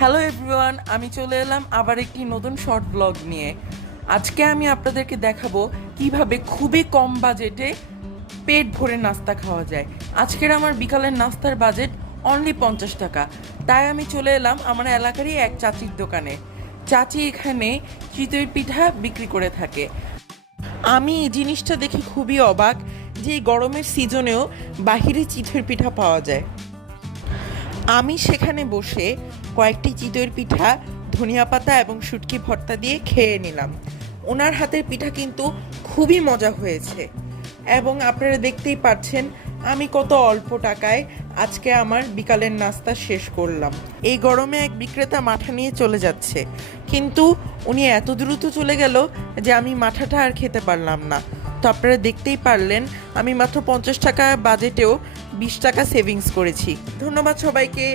Hello everyone, আমি চলে এলাম আবার একটি নতুন শর্ট ব্লগ নিয়ে। আজকে আমি আপনাদেরকে দেখাবো কিভাবে খুবই কম বাজেটে পেট ভরে নাস্তা খাওয়া যায়। আজকের আমার বিকালের নাস্তার বাজেট অনলি 50 টাকা। তাই আমি চলে এলাম আমার এলাকারই এক চাচির দোকানে। চাচি এখানে চিতই পিঠা বিক্রি করে থাকে। আমি এই জিনিসটা দেখে খুবই অবাক যে এই গরমের সিজনেও বাহিরে চিতই পিঠা পাওয়া যায়। আমি সেখানে বসে কয়েকটি চিতই পিঠা ধনিয়া পাতা এবং শুটকি ভর্তা দিয়ে খেয়ে নিলাম। ওনার হাতের পিঠা কিন্তু খুবই মজা হয়েছে এবং আপনারা দেখতেই পাচ্ছেন আমি কত অল্প টাকায় আজকে আমার বিকালের নাস্তা শেষ করলাম। এই গরমে এক বিক্রেতা মাঠা নিয়ে চলে যাচ্ছে, কিন্তু উনি এত দ্রুত চলে গেল যে আমি মাঠাটা আর খেতে পারলাম না। তো আপনারা দেখতেই পারলেন আমি মাত্র 50 টাকা বাজেটেও 20 টাকা সেভিংস করেছি। ধন্যবাদ সবাইকে।